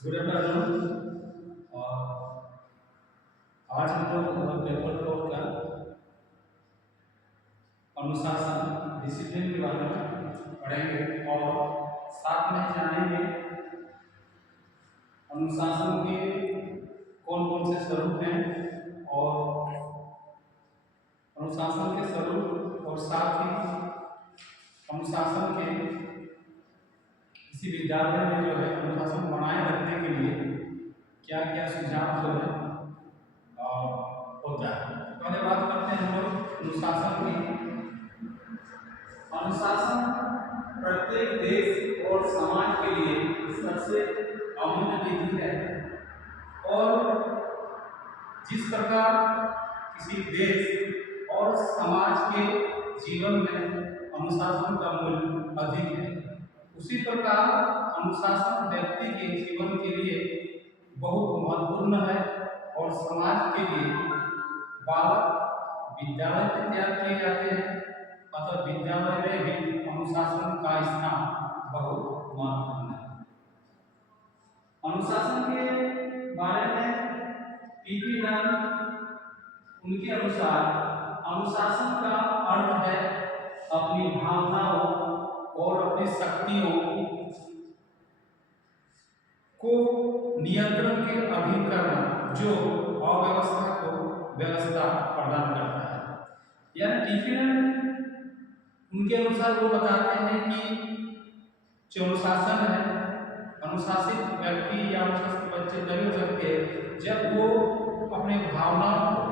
Good afternoon. और आज हम लोग पेपर 4 का अनुशासन डिसिप्लिन के बारे में पढ़ेंगे और साथ में जानेंगे अनुशासन के कौन कौन से स्वरूप हैं और अनुशासन के स्वरूप और साथ ही अनुशासन के किसी विद्यालय में जो है अनुशासन बनाए रखने के लिए क्या क्या सुझाव जो है होता है। पहले बात करते हैं हम लोग अनुशासन की। अनुशासन प्रत्येक देश और समाज के लिए सबसे अमूल्य निधि है और जिस प्रकार किसी देश और समाज के जीवन में अनुशासन का मूल्य अधिक है, उसी प्रकार अनुशासन व्यक्ति के जीवन के लिए बहुत महत्वपूर्ण है और समाज के लिए बालक विद्यालय में तैयार किए जाते हैं, अतः विद्यालय में भी अनुशासन का स्थान बहुत महत्वपूर्ण है। अनुशासन के बारे में पीपी नन उनके अनुसार अनुशासन का अर्थ है अपनी भावनाओं और अपनी शक्तियों को नियंत्रण के अधीन करना, जो अव्यवस्था को व्यवस्था प्रदान करता है। यानी टिफिन उनके अनुसार वो बताते हैं कि जो अनुशासन है, अनुशासित व्यक्ति या अनुशासित बच्चे तभी हो सकते हैं जब वो अपने भावनाओं को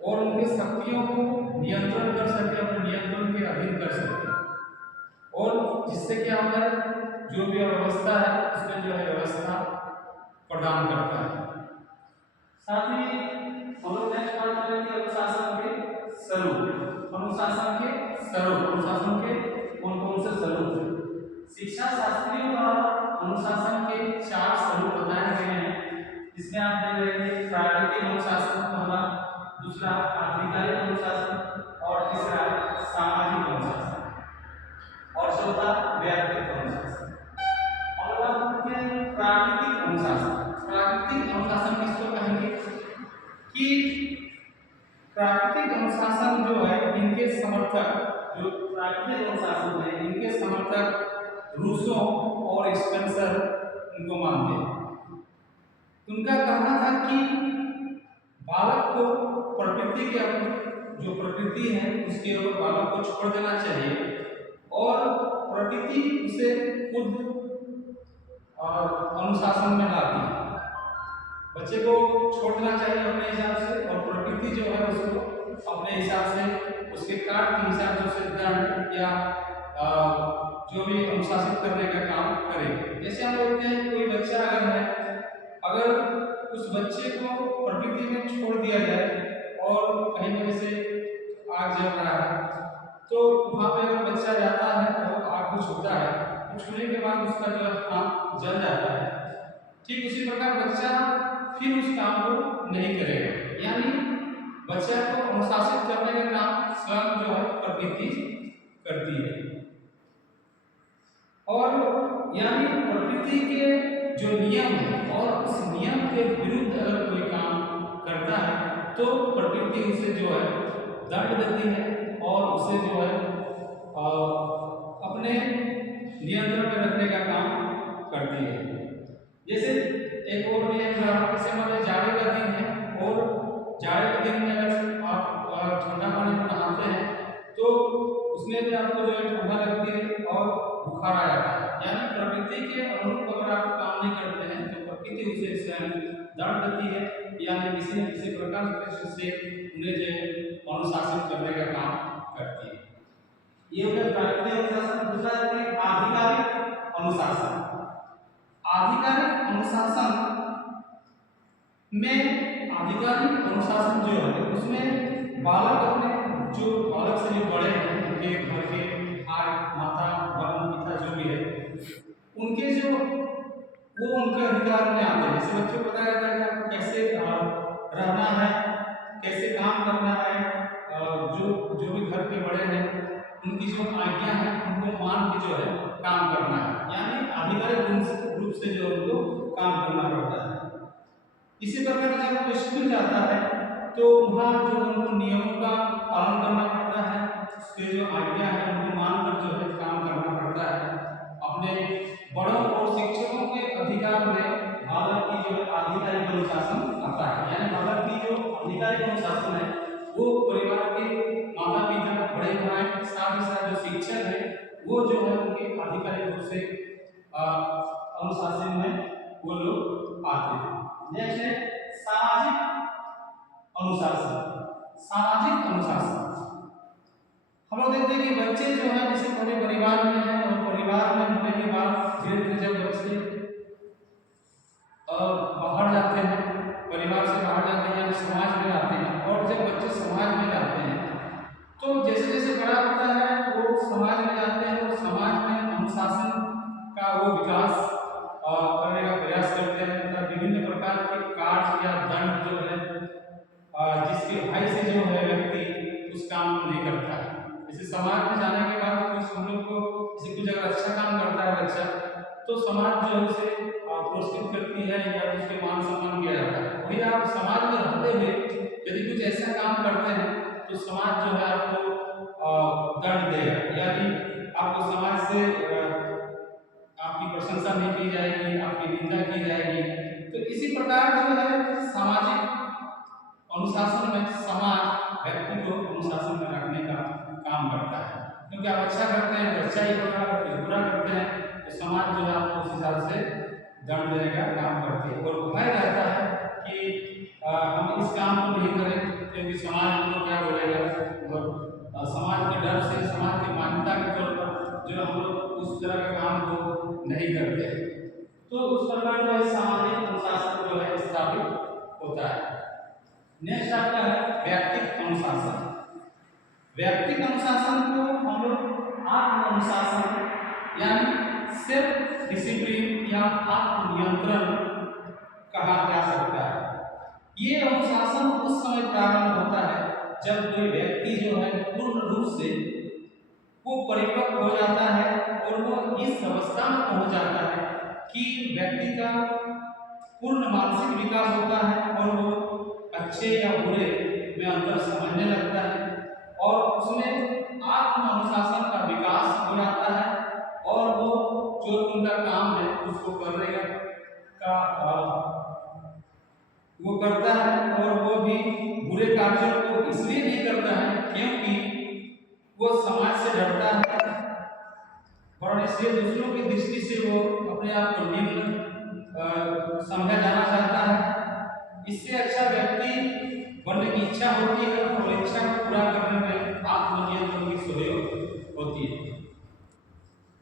और उनकी शक्तियों को नियंत्रण कर सके, अपने नियंत्रण के अधीन कर सके, और जिससे क्या होता है जो भी अव्यवस्था है उसमें जो है व्यवस्था प्रदान करता है। साथ ही हम लोग नेक्स्ट बात करेंगे अनुशासन के स्वरूप। अनुशासन के कौन कौन से स्वरूप हैं? शिक्षा शास्त्रियों द्वारा अनुशासन के 4 स्वरूप बताए गए हैं, जिसमें आप देख रहे हैं प्राकृतिक अनुशासन पहला, दूसरा आधिकारिक अनुशासन और तीसरा सामाजिक अनुशासन और चौथा व्यावहारिक अनुशासन। और बात करते हैं प्राकृतिक अनुशासन। प्राकृतिक अनुशासन किसको कहेंगे कि प्राकृतिक अनुशासन जो है इनके समर्थक, जो प्राकृतिक अनुशासन है इनके समर्थक रूसो और स्पेंसर इनको मानते हैं। उनका कहना था कि बालक को प्रकृति के जो प्रकृति है उसके ऊपर बालक को छोड़ देना चाहिए और प्रकृति उसे खुद अनुशासन में लाती है। बच्चे को छोड़ना चाहिए अपने हिसाब से और प्रकृति जो है उसको अपने हिसाब से उसके कार्य के हिसाब से उसे दंड या जो भी अनुशासित करने का काम करे। जैसे हम बोलते हैं कोई बच्चा अगर है, अगर उस बच्चे को प्रकृति में छोड़ दिया जाए और कहीं वजह से आग जल रहा है तो वहाँ पे अगर बच्चा जाता है और आग को छूता है तो छूने के बाद उसका जो हाथ जल जाता है, ठीक उसी प्रकार बच्चा फिर उस काम को नहीं करेगा। यानी बच्चा को अनुशासित करने का काम स्वयं जो है प्रकृति करती है। और यानी प्रकृति के जो नियम है और उस नियम के विरुद्ध अगर कोई काम करता है तो प्रकृति उसे जो है दंड देती है और उसे जो है अपने नियंत्रण में रखने का काम करती है। जैसे एक और भी जैसे मान जाड़े का दिन है और जाड़े के दिन में अगर आप ठंडा पानी में नहाते हैं तो उसमें भी आपको जो है ठंडा लगती है और बुखार आ जाता है। यानी प्रकृति के अनुरूप अगर आप काम नहीं करते हैं तो प्रकृति उसे स्वयं दंड देती है, यानी किसी न किसी प्रकार से उन्हें जो अनुशासित करने का काम करती है। ये हो गया प्राकृतिक अनुशासन। दूसरा है आधिकारिक अनुशासन। आधिकारिक अनुशासन में आधिकारिक अनुशासन जो है उसमें बालक अपने जो बालक से जो बड़े हैं उनके घर के माता बहन पिता जो भी है उनके जो वो उनके अधिकार में आते हैं। जैसे बच्चों को बताया जाता है कि आपको कैसे रहना है, कैसे काम करना है, जो भी घर के बड़े हैं उनकी जो आज्ञा है उनको मान के जो है काम करना है। यानी आधिकारिक रूप से जो उनको इसी प्रकार जब वो स्कूल जाता है तो वहाँ जो उनको नियमों का पालन करना पड़ता है, उसके जो आज्ञा है उनको मानकर जो है काम करना पड़ता है। अपने बड़ों और शिक्षकों के अधिकार में बालक की जो आधिकारिक अनुशासन आता है। यानी बालक की जो आधिकारिक अनुशासन है वो परिवार के माता पिता, बड़े भाई, साथ ही साथ जो शिक्षक है वो जो है उनके आधिकारिक रूप से अनुशासन में वो लोग आते हैं। नेक्स्ट है सामाजिक अनुशासन। सामाजिक अनुशासन हम लोग देखते हैं कि बच्चे जो है जैसे पूरे परिवार में है और परिवार में होने के बाद धीरे धीरे जब बच्चे बाहर जाते हैं, परिवार से बाहर जाते हैं या समाज में आते हैं, और जब बच्चे समाज में जाते हैं तो जैसे जैसे बड़ा होता है वो समाज में जाते हैं और समाज में अनुशासन का वो विकास करने का प्रयास करते हैं। मतलब विभिन्न प्रकार के कार्य या दंड जो है जिसके भाई से जो है व्यक्ति उस काम को नहीं करता है। जैसे समाज में जाने के बाद कुछ हम लोग को जैसे कुछ अगर अच्छा काम करता है बच्चा तो समाज जो है उसे पुरस्कृत करती है या उसके मान सम्मान किया जाता है। वही आप समाज में रहते हुए यदि कुछ ऐसा काम करते हैं तो समाज जो है आपको दंड देगा, यानी आपको समाज से आपकी प्रशंसा नहीं की जाएगी, आपकी निंदा की जाएगी। तो इसी प्रकार जो है सामाजिक अनुशासन में समाज व्यक्ति को अनुशासन में रखने का काम करता है, क्योंकि आप अच्छा करते हैं तो अच्छा ही होगा, अगर बुरा करते हैं तो समाज जो है आपको उस हिसाब से दंड देने का काम करती है। और भय रहता है कि हम इस काम को नहीं करें क्योंकि समाज को क्या बोलेगा, मतलब समाज के डर से, समाज की मान्यता के तौर पर जो हम लोग उस तरह का काम को नहीं करते हैं। तो उस प्रकार जो है सामाजिक अनुशासन जो है स्थापित होता है। नेक्स्ट आपका है व्यक्तिगत अनुशासन। व्यक्तिगत अनुशासन को हम लोग आत्म अनुशासन यानी सेल्फ डिसिप्लिन या आत्म नियंत्रण कहा जा सकता है। ये अनुशासन उस समय प्रारंभ होता है जब कोई व्यक्ति जो है पूर्ण रूप से वो परिपक्व हो जाता है और वो इस अवस्था में पहुंच जाता है कि व्यक्ति का पूर्ण मानसिक विकास होता है और वो अच्छे या बुरे में अंतर समझने लगता है और उसमें आत्म अनुशासन का विकास हो जाता है और वो जो उनका काम है उसको करने का वो करता है। और वो भी बुरे कार्यों को इसलिए नहीं करता है क्योंकि वो समाज से डरता है और इसलिए दूसरों की दृष्टि से वो अपने आप को निम्न समझा जाना चाहता है। इससे अच्छा व्यक्ति बनने की इच्छा होती है और इच्छा को पूरा करने में आत्मनियंत्रण की सहयोग होती है।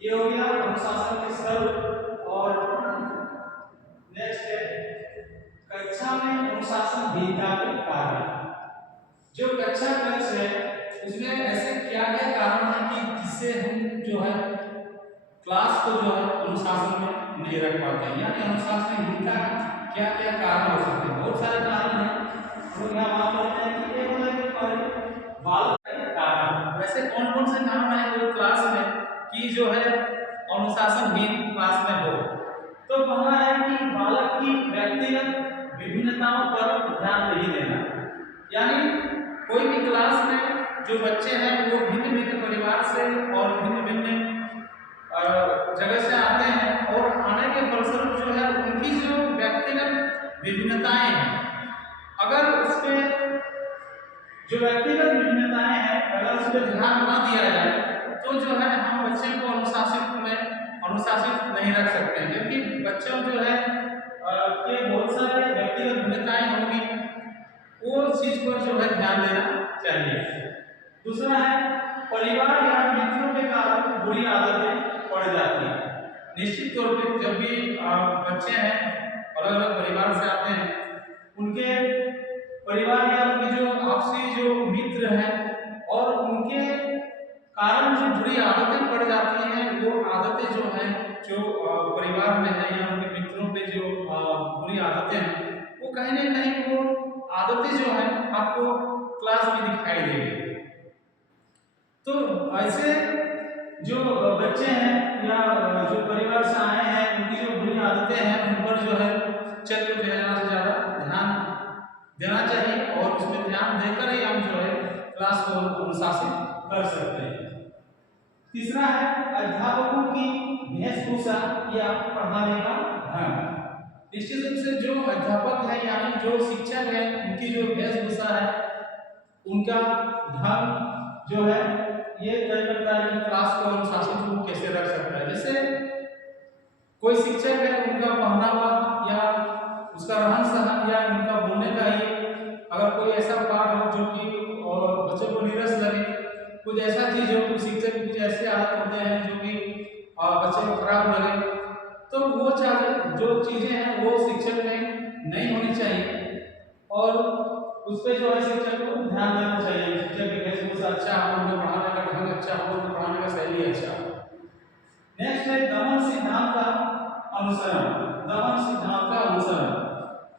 ये हो गया अनुशासन के स्तर। और नेक्स्ट है कक्षा में अनुशासनहीनता के कारण। जो कक्षा कक्ष है उसमें ऐसे क्या क्या कारण है कि जिससे हम जो है क्लास को जो है अनुशासन में नहीं रख पाते हैं, यानी अनुशासनहीनता क्या क्या कारण हो सकते हैं। बहुत सारे कारण हैं, तो यहाँ बात करते हैं कि एक होता है बालक के कारण। वैसे कौन कौन से कारण है कोई क्लास में कि जो है अनुशासनहीन क्लास में हो। तो पहला है कि बालक की व्यक्तिगत विभिन्नताओं पर ध्यान नहीं देना, यानी कोई भी क्लास में जो बच्चे हैं वो भिन्न भिन्न परिवार से और भिन्न भिन्न जगह से आते हैं और आने के फलस्वरूप जो है उनकी जो व्यक्तिगत विभिन्नताएं हैं, अगर उस पर जो व्यक्तिगत विभिन्नताएं हैं अगर उस पर ध्यान न दिया जाए तो जो है हम बच्चे को अनुशासित नहीं रख सकते हैं, क्योंकि बच्चों जो है के बहुत सारे व्यक्तिगत भिन्नताएं होंगी, वो चीज पर जो है ध्यान देना चाहिए। दूसरा है परिवार या मित्रों के कारण बुरी आदतें पड़ जाती है। निश्चित तौर पे जब भी बच्चे हैं अलग अलग परिवार से आते हैं, उनके परिवार या उनकी जो आपसी जो मित्र हैं और उनके कारण जो बुरी आदतें पड़ जाती हैं, वो आदतें जो हैं जो परिवार में है या उनके मित्रों पे जो बुरी आदतें हैं, वो कहीं ना कहीं वो आदतें जो हैं आपको क्लास में दिखाई देगी। तो ऐसे जो बच्चे हैं या जो परिवार से आए हैं उनकी जो बुरी आदतें हैं उन पर जो है शिक्षक को ज़्यादा से ज़्यादा ध्यान देना चाहिए और उसमें ध्यान देकर ही हम जो है क्लास को अनुशासित कर सकते हैं। तीसरा है अध्यापकों की वेशभूषा या पढ़ाने का ढंग। निश्चित रूप से जो अध्यापक है यानी जो शिक्षक है उनकी जो वेशभूषा है, उनका ढंग जो है ये तय करता है कि क्लास को अनुशासित वो कैसे रख सकता है। जैसे कोई शिक्षक है, उनका पहनावा या उसका रहन सहन या उनका बोलने का ही अगर कोई ऐसा पाठ हो जो कि बच्चों को नीरस लगे, कुछ ऐसा चीज हो, कुछ शिक्षक कुछ ऐसे आदत होते हैं जो कि बच्चे को खराब लगे, तो वो जो चीजें हैं वो शिक्षक में नहीं होनी चाहिए और उस पर जो है शिक्षक को ध्यान देना चाहिए। शिक्षक की वेशभूषा अच्छा हो, उनका पढ़ाने का ढंग अच्छा हो, उनका पढ़ाने का शैली अच्छा हो। नेक्स्ट है दमन सिद्धांत का अनुसरण। दमन सिद्धांत का अनुसरण,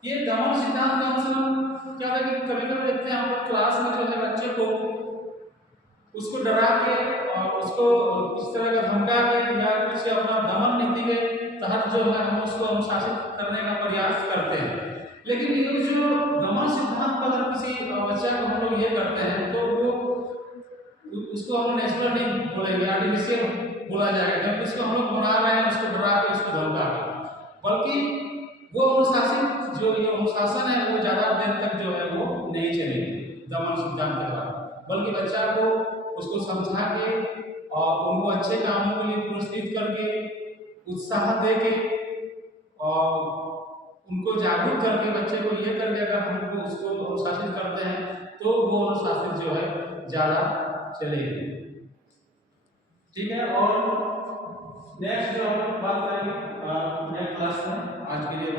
ये दमन सिद्धांत का अनुसरण क्या है कि कभी-कभी देखते हैं हम लोग क्लास में जो है बच्चे को उसको डरा के और उसको इस तरह का धमका के या कुछ अपना दमन नीति के तहत जो है हम उसको अनुशासित करने का प्रयास करते हैं। लेकिन ये जो दमन सिद्धांत पर अगर किसी बच्चा को हम लोग ये करते हैं तो वो उसको हम नेचुरल नहीं बोलेंगे, आर्टिफिशियल बोला जाएगा, क्योंकि उसको हम लोग बना रहे हैं, उसको डरा के उसको धमका के। बल्कि वो अनुशासित जो ये अनुशासन है वो ज़्यादा देर तक जो है वो नहीं चलेगी दमन सिद्धांत के बाद, बल्कि बच्चा को उसको समझा के और उनको अच्छे कामों के लिए पुरस्कृत करके, उत्साह दे के और उनको जागरूक करके बच्चे को ये करके अगर हम उसको अनुशासित करते हैं तो वो अनुशासित जो है ज़्यादा चलेगी। ठीक है, और नेक्स्ट जो हम बात करेंगे नेक्स्ट क्लास में, आज के लिए